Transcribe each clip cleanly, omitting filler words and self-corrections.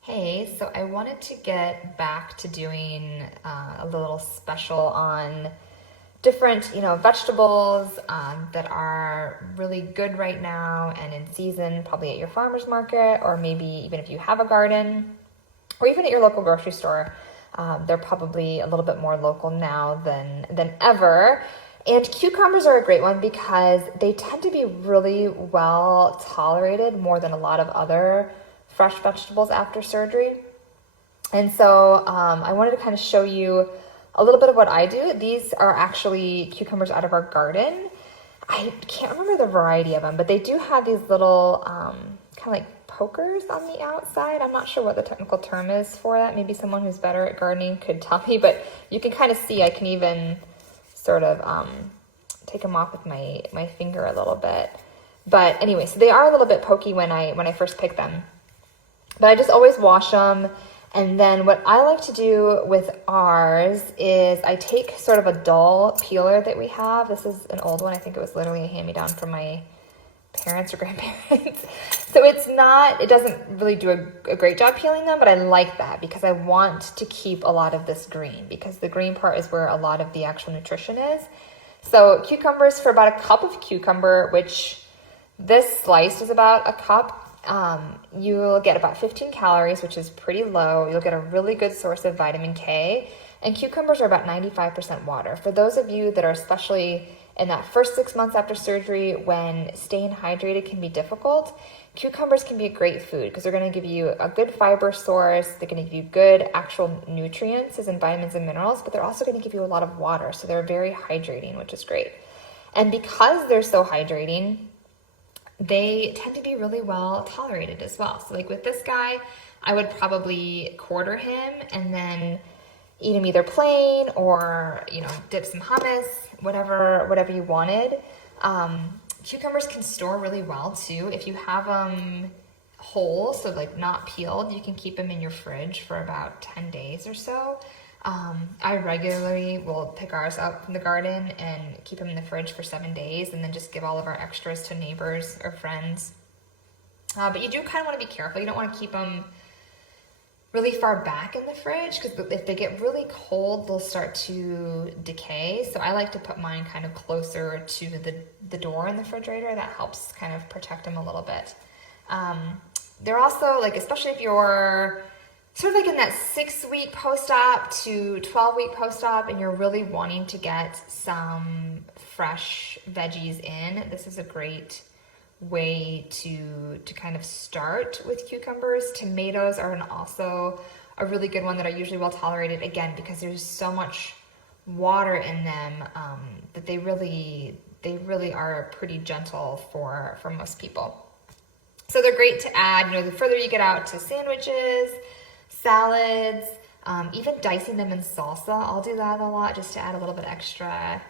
Hey, so I wanted to get back to doing a little special on different, vegetables that are really good right now and in season, probably at your farmer's market, or maybe even if you have a garden, or even at your local grocery store. They're probably a little bit more local now than ever. And cucumbers are a great one because they tend to be really well tolerated, more than a lot of other fresh vegetables after surgery. And so I wanted to kind of show you a little bit of what I do. These are actually cucumbers out of our garden. I can't remember the variety of them, but they do have these little kind of like pokers on the outside. I'm not sure what the technical term is for that. Maybe someone who's better at gardening could tell me, but you can kind of see, I can even sort of take them off with my finger a little bit. But anyway, so they are a little bit pokey when I first pick them. But I just always wash them. And then what I like to do with ours is I take sort of a dull peeler that we have. This is an old one. I think it was literally a hand-me-down from my parents or grandparents. So it doesn't really do a great job peeling them, but I like that because I want to keep a lot of this green, because the green part is where a lot of the actual nutrition is. So cucumbers, for about a cup of cucumber, which this slice is about a cup, you'll get about 15 calories, which is pretty low. You'll get a really good source of vitamin K, and cucumbers are about 95% water. For those of you that are especially in that first 6 months after surgery when staying hydrated can be difficult, cucumbers can be a great food because they're going to give you a good fiber source. They're going to give you good actual nutrients as in vitamins and minerals, but they're also going to give you a lot of water. So they're very hydrating, which is great. And because they're so hydrating, they tend to be really well tolerated as well. So like with this guy, I would probably quarter him and then eat him either plain or, dip some hummus, whatever you wanted. Cucumbers can store really well too. If you have them whole, so like not peeled, you can keep them in your fridge for about 10 days or so. I regularly will pick ours up from the garden and keep them in the fridge for 7 days and then just give all of our extras to neighbors or friends. But you do kind of want to be careful. You don't want to keep them really far back in the fridge because if they get really cold, they'll start to decay. So I like to put mine kind of closer to the door in the refrigerator. That helps kind of protect them a little bit. They're also like, especially if you're sort of like in that 6-week post-op to 12-week post-op and you're really wanting to get some fresh veggies in, this is a great way to kind of start with cucumbers. Tomatoes are also a really good one that are usually well tolerated, again, because there's so much water in them that they really are pretty gentle for most people. So they're great to add, the further you get out to sandwiches, salads, even dicing them in salsa. I'll do that a lot just to add a little bit extra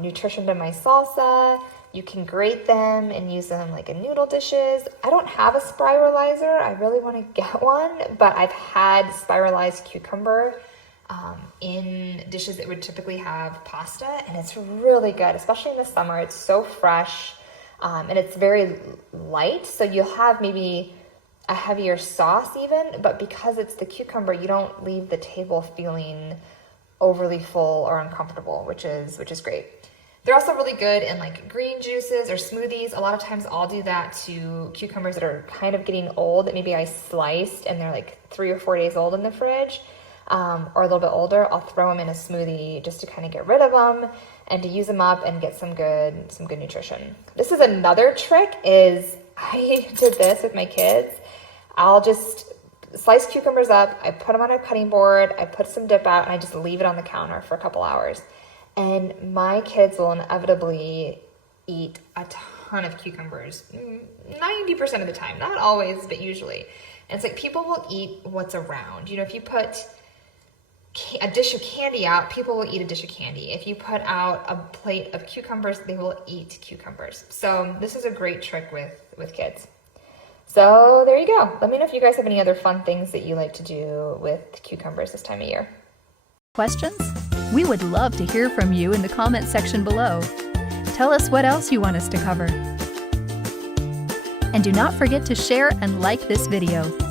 nutrition to my salsa. You can grate them and use them like in noodle dishes. I don't have a spiralizer. I really want to get one, but I've had spiralized cucumber in dishes that would typically have pasta, and it's really good, especially in the summer. It's so fresh, and it's very light, so you'll have maybe a heavier sauce even, but because it's the cucumber, you don't leave the table feeling overly full or uncomfortable, which is great. They're also really good in like green juices or smoothies. A lot of times I'll do that to cucumbers that are kind of getting old, that maybe I sliced and they're like 3 or 4 days old in the fridge, or a little bit older. I'll throw them in a smoothie just to kind of get rid of them and to use them up and get some good nutrition. This is another trick, is I did this with my kids. I'll just slice cucumbers up, I put them on a cutting board, I put some dip out, and I just leave it on the counter for a couple hours. And my kids will inevitably eat a ton of cucumbers, 90% of the time, not always, but usually. And it's like people will eat what's around. If you put a dish of candy out, people will eat a dish of candy. If you put out a plate of cucumbers, they will eat cucumbers. So this is a great trick with kids. So there you go. Let me know if you guys have any other fun things that you like to do with cucumbers this time of year. Questions? We would love to hear from you in the comment section below. tell us what else you want us to cover. And do not forget to share and like this video.